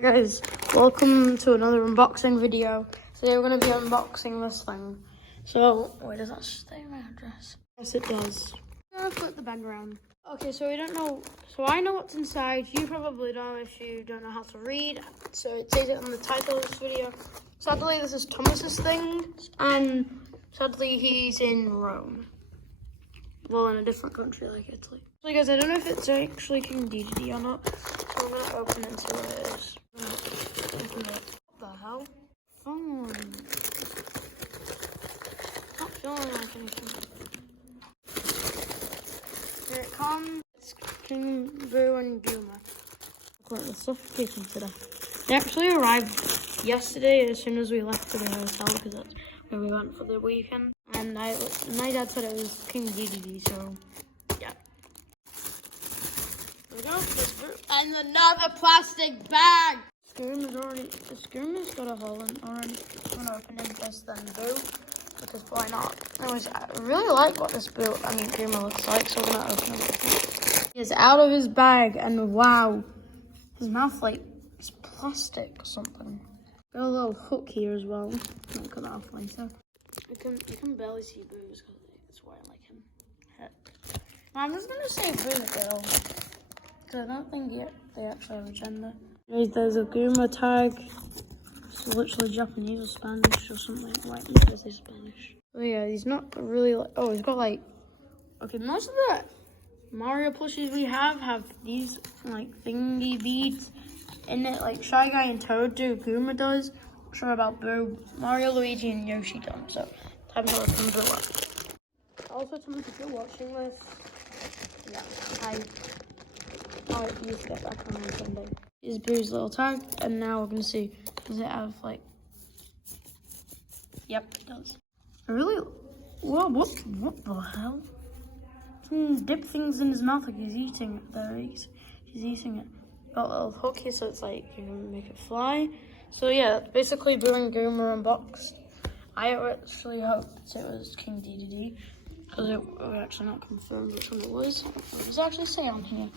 Guys, welcome to another unboxing video. Today we're going to be unboxing this thing. So, wait, does that stay in my address? Yes, it does. I'm going to flip the bag around. Okay, so we don't know, so I know what's inside. You probably don't if you don't know how to read. So it says it on the title of this video. Sadly, this is Thomas's thing, and sadly he's in Rome. Well, in a different country like Italy. So guys, I don't know if it's actually King DDD or not. So I'm going to open it and see what it is. What the hell? Phone. Not feeling like anything. Here it comes. It's King Boo and Goomba. Look like they're suffocating today. They actually arrived yesterday as soon as we left for the hotel because that's where we went for the weekend. And my dad said it was King DDD, so yeah. There we go. And another plastic bag. This Gooma's got a hole in already. I'm gonna open it first, then Boo, because why not? Anyways, I really like what this Gooma looks like, so we're gonna open it. He's out of his bag, and wow, his mouth like it's plastic or something. Got a little hook here as well. I'll cut that off later. You can barely see Boo's because it's wearing like him. I'm just gonna say Boo girl. Because I don't think they actually have a gender. There's a Gooma tag. It's literally Japanese or Spanish or something. Wait, maybe it's Spanish. Oh yeah, he's not really like, oh, he's got like, okay, most of the Mario plushies we have these like thingy beads in it, like Shy Guy and Toad do, Gooma does. I'm sure about Boo, Mario, Luigi, and Yoshi don't, so time to open Boo up. Also, Thomas, if you're watching this, yeah, I used to get back on Sunday. Here's Boo's little tag, and now we're gonna see, does it have like, yep, it does. Really, whoa, what the hell? Can dip things in his mouth like he's eating it there, he's eating it. Got a little hook here, so it's like, you can make it fly. So yeah, basically Boo and Gooma unboxed. I actually hoped it was King DDD, because it was actually not confirmed which one it was. What does it actually say on here?